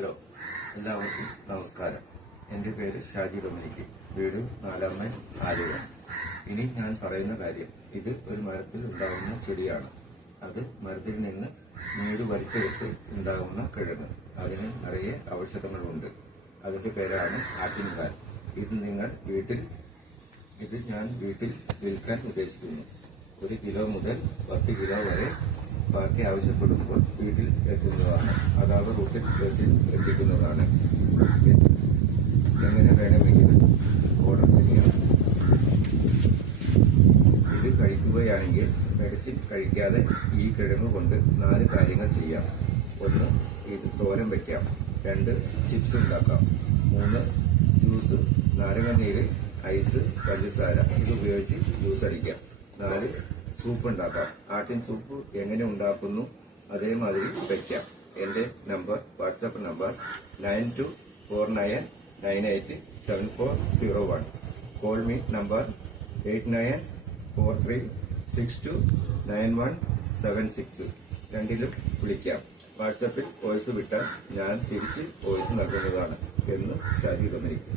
Hello, എല്ലാവർക്കും നമസ്കാരം. എൻ്റെ പേര് ഷാജി ഡൊമിനിക്, വീട് 4 മൈൽ ആലുവ. ഇനി ഞാൻ പറയുന്ന കാര്യം, ഇത് ഒരു മരത്തിൽ ഉണ്ടാകുന്ന ചെടിയാണ്. അത് മരത്തിൽ നിന്ന് നീട് വലിച്ചെടുത്ത് ഉണ്ടാകുന്ന കിഴങ്ങ്. അതിന് നിറയെ ഔഷധങ്ങളുണ്ട്. അതിന്റെ പേരാണ് ആട്ടിൻകാൽ. ഇത് ഞാൻ വീട്ടിൽ വിൽക്കാൻ ഉദ്ദേശിക്കുന്നു. 1 കിലോ മുതൽ 10 കിലോ വരെ ബാക്കി ആവശ്യപ്പെടുമ്പോൾ വീട്ടിൽ എത്തുന്നതാണ്. അതാത് റൂട്ടിൽ ബസ്സിൽ എത്തിക്കുന്നതാണ്. എങ്ങനെ വേണമെങ്കിലും ഓർഡർ ചെയ്യാം. ഇത് കഴിക്കുകയാണെങ്കിൽ മെഡിസിൻ കഴിക്കാതെ ഈ കിഴങ്ങ് കൊണ്ട് 4 കാര്യങ്ങൾ ചെയ്യാം. 1. ഇത് തോരൻ വയ്ക്കാം. 2. ചിപ്സ് ഉണ്ടാക്കാം. 3. ജ്യൂസ്, നാരങ്ങനീര്, ഐസ്, പഞ്ചസാര ഇതുപയോഗിച്ച് ജ്യൂസ് അടിക്കാം. 4. സൂപ്പ് ഉണ്ടാക്കാം. ആട്ടിൻ സൂപ്പ് എങ്ങനെ ഉണ്ടാക്കുന്നു അതേമാതിരി വയ്ക്കാം. എന്റെ WhatsApp number 9249987401. Call me number 8943629176. രണ്ടിലും വിളിക്കാം. വാട്സാപ്പിൽ വോയിസ് വിട്ടാൽ ഞാൻ തിരിച്ച് വോയിസ് നൽകുന്നതാണ് എന്ന് ഷാജി ഡൊമിനിക്.